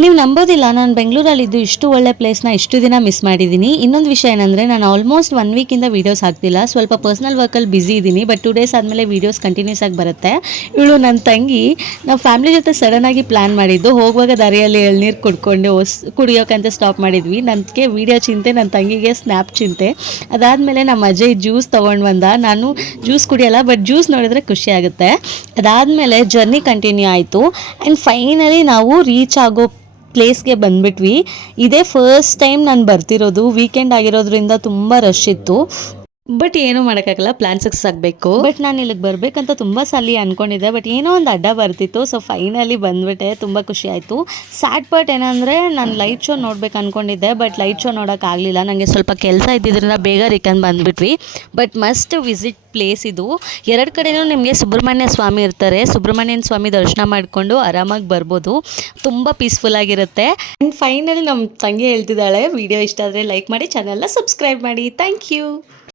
ನೀವು ನಂಬೋದಿಲ್ಲ, ನಾನು ಬೆಂಗಳೂರಲ್ಲಿದ್ದು ಇಷ್ಟು ಒಳ್ಳೆ ಪ್ಲೇಸ್ನ ಇಷ್ಟು ದಿನ ಮಿಸ್ ಮಾಡಿದ್ದೀನಿ. ಇನ್ನೊಂದು ವಿಷಯ ಏನಂದರೆ, ನಾನು ಆಲ್ಮೋಸ್ಟ್ 1 ವೀಕಿಂದ ವೀಡಿಯೋಸ್ ಹಾಕ್ತಿಲ್ಲ. ಸ್ವಲ್ಪ ಪರ್ಸ್ನಲ್ ವರ್ಕಲ್ಲಿ ಬ್ಯುಸಿ ಇದ್ದೀನಿ. ಬಟ್ 2 ಡೇಸ್ ಆದಮೇಲೆ ವೀಡಿಯೋಸ್ ಕಂಟಿನ್ಯೂಸ್ ಆಗಿ ಬರುತ್ತೆ. ಇವಳು ನನ್ನ ತಂಗಿ, ನಾವು ಫ್ಯಾಮಿಲಿ ಜೊತೆ ಸಡನ್ನಾಗಿ ಪ್ಲ್ಯಾನ್ ಮಾಡಿದ್ದು. ಹೋಗುವಾಗ ದಾರಿಯಲ್ಲಿ ಎಳ್ನೀರು ಕುಡ್ಕೊಂಡು ಕುಡಿಯೋಕ್ಕಂತ ಸ್ಟಾಪ್ ಮಾಡಿದ್ವಿ. ನನಗೆ ವೀಡಿಯೋ ಚಿಂತೆ, ನನ್ನ ತಂಗಿಗೆ ಸ್ನ್ಯಾಪ್ ಚಿಂತೆ. ಅದಾದಮೇಲೆ ನಮ್ಮ ಅಜಯ್ ಜ್ಯೂಸ್ ತೊಗೊಂಡು ಬಂದ. ನಾನು ಜ್ಯೂಸ್ ಕುಡಿಯೋಲ್ಲ, ಬಟ್ ಜ್ಯೂಸ್ ನೋಡಿದ್ರೆ ಖುಷಿ ಆಗುತ್ತೆ. ಅದಾದಮೇಲೆ ಜರ್ನಿ ಕಂಟಿನ್ಯೂ ಆಯಿತು. ಆ್ಯಂಡ್ ಫೈನಲಿ ನಾವು ರೀಚ್ ಆಗೋ ಪ್ಲೇಸ್ಗೆ ಬಂದುಬಿಟ್ವಿ. ಇದೇ ಫಸ್ಟ್ ಟೈಮ್ ನಾನು ಬರ್ತಿರೋದು. ವೀಕೆಂಡ್ ಆಗಿರೋದ್ರಿಂದ ತುಂಬ ರಶ್ ಇತ್ತು. ಬಟ್ ಏನೂ ಮಾಡೋಕ್ಕಾಗಲ್ಲ, ಪ್ಲ್ಯಾನ್ ಸಕ್ಸಸ್ ಆಗಬೇಕು. ಬಟ್ ನಾನು ಇಲ್ಲಿಗೆ ಬರಬೇಕಂತ ತುಂಬ ಸಲ ಅಂದ್ಕೊಂಡಿದ್ದೆ. ಬಟ್ ಏನೋ ಒಂದು ಅಡ್ಡ ಬರ್ತಿತ್ತು. ಸೊ ಫೈನಲಿ ಬಂದುಬಿಟ್ಟೆ. ತುಂಬ ಖುಷಿ ಆಯಿತು. ಸ್ಯಾಡ್ ಪಾರ್ಟ್ ಏನಂದರೆ, ನಾನು ಲೈಟ್ ಶೋ ನೋಡ್ಬೇಕು ಅಂದ್ಕೊಂಡಿದ್ದೆ. ಬಟ್ ಲೈಟ್ ಶೋ ನೋಡೋಕ್ಕಾಗಲಿಲ್ಲ. ನನಗೆ ಸ್ವಲ್ಪ ಕೆಲಸ ಇದ್ದಿದ್ದರಿಂದ ಬೇಗ ರಿಟರ್ನ್ ಬಂದುಬಿಟ್ವಿ. ಬಟ್ ಮಸ್ಟ್ ವಿಸಿಟ್ ಪ್ಲೇಸ್ ಇದು. 2 ಕಡೆಯೂ ನಿಮಗೆ ಸುಬ್ರಹ್ಮಣ್ಯ ಸ್ವಾಮಿ ಇರ್ತಾರೆ. ಸುಬ್ರಹ್ಮಣ್ಯನ ಸ್ವಾಮಿ ದರ್ಶನ ಮಾಡಿಕೊಂಡು ಆರಾಮಾಗಿ ಬರ್ಬೋದು. ತುಂಬ ಪೀಸ್ಫುಲ್ಲಾಗಿರುತ್ತೆ. ಆ್ಯಂಡ್ ಫೈನಲಿ ನಮ್ಮ ತಂಗಿ ಹೇಳ್ತಿದ್ದಾಳೆ, ವಿಡಿಯೋ ಇಷ್ಟ ಆದರೆ ಲೈಕ್ ಮಾಡಿ, ಚಾನಲ್ನ ಸಬ್ಸ್ಕ್ರೈಬ್ ಮಾಡಿ. Thank you.